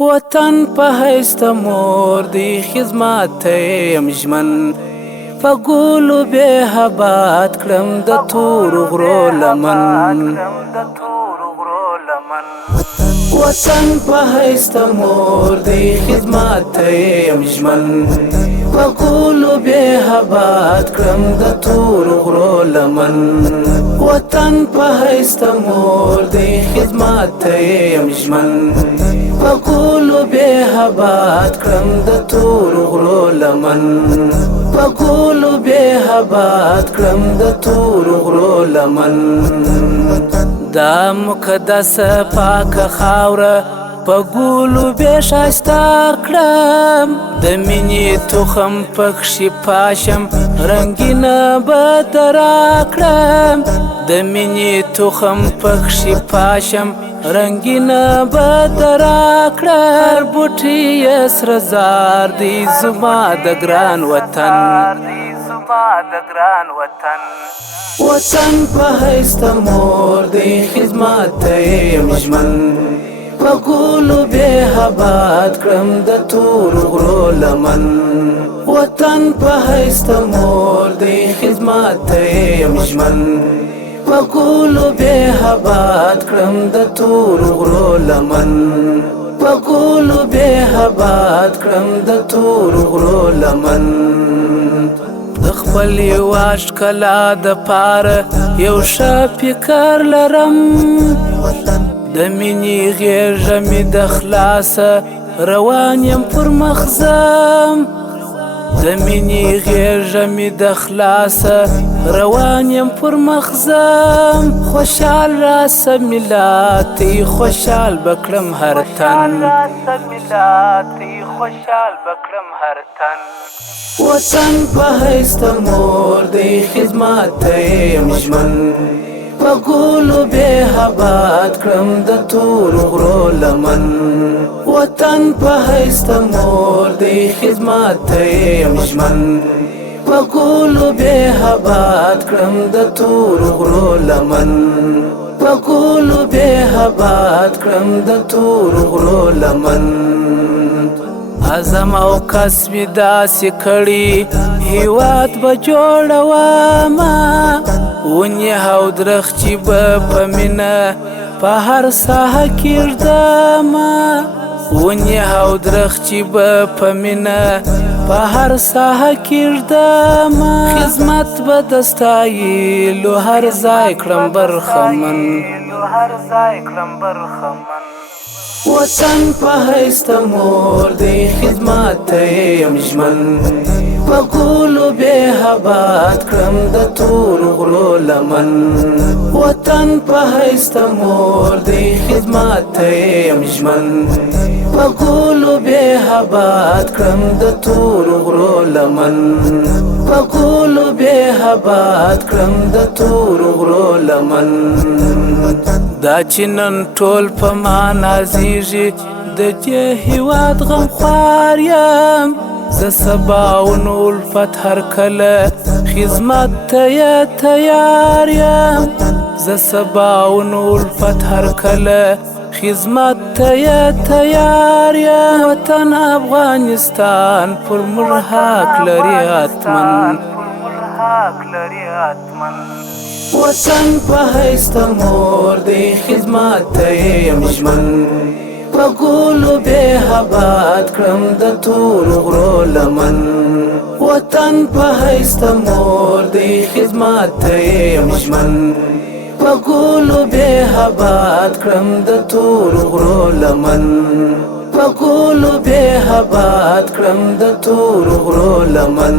وطن په حیث د مور دی خدمت ته یم ژمن په ګلو بې هبات کړم د تورو غرو لمن وطن په حیث د مور دی خدمت ته یم ژمن په ګلو بې هبات کړم د تورو غرو لمن وطن په حیث د مور دی خدمت ته یم ژمن په ګلو بې هبات کړم د تورو غرو لمن په ګلو بې هبات کړم د تورو غرو لمن دا مقدسه پاکه خاوره په ګلو بې ښایسته کړم د مینې تخم پکښې پاشم رنګینه به راکړم د مینې تخم پکښې پاشم رنگینه بد راکړه بوټي یې سره زار دی زما د ګران وطن وطن په حیث د مور دی خدمت ته یم ژمن په ګلو بې هبات کړم د تورو غرو لمن وطن په حیث د مور دی خدمت ته یم ژمن په ګلو بې هبات کړم د تورو غرو لمن په ګلو بې هبات کړم د تورو غرو لمن د خپل یوه ښکلا دپاره یو ښه فکر لرم د مینې غېږه مې د خلاصه روان یم پر مخزم د مینې غېږه مې د خلاصه روان یم پر مخزم خوشحال راسه ملاتي خوشحال بکړم هر تن وطن په حیث د مور دی خدمت ته یم ژمن په ګلو بې هبات کړم د تورو غرو لمن وطن په حیث د مور دی خدمت ته یم ژمن په ګلو بې هبات کړم د تورو غرو لمن په ګلو بې هبات کړم د تورو غرو لمن عزم او کسب داسې کړي هیواد به جوړومه ونې او درختې به په مینه په هر ساحه کې ږدمه ونې او درختې به په مینه په هر ساحه کې ږدمه خدمت به د ستایلو هر ځای کړم برخمن وطن په حیث د مور دی خدمت ته یم ژمن په ګلو بې هبات کړم د تورو غرو لمن وطن په حیث د مور دی خدمت ته یم ژمن په ګلو بې هبات کړم د تورو غرو لمن په ګلو بې هبات کړم د تورو غرو لمن دا چې نن ټول په ما نازیږي د دې هېواد غمخوار یم زه سباون الفت هر کله خدمت ته یې تیار یم زه سباون الفت هر کله خدمت ته یې تیار یم وطن افغانستان پر موږ حق لري حتمن وطن په حیث د مور دی خدمت ته یم ژمن په ګلو بې هبات کړم د تورو غرو لمن وطن په حیث د مور دی خدمت ته یم ژمن په ګلو بې هبات کړم د تورو غرو لمن په ګلو بې هبات کړم د تورو غرو لمن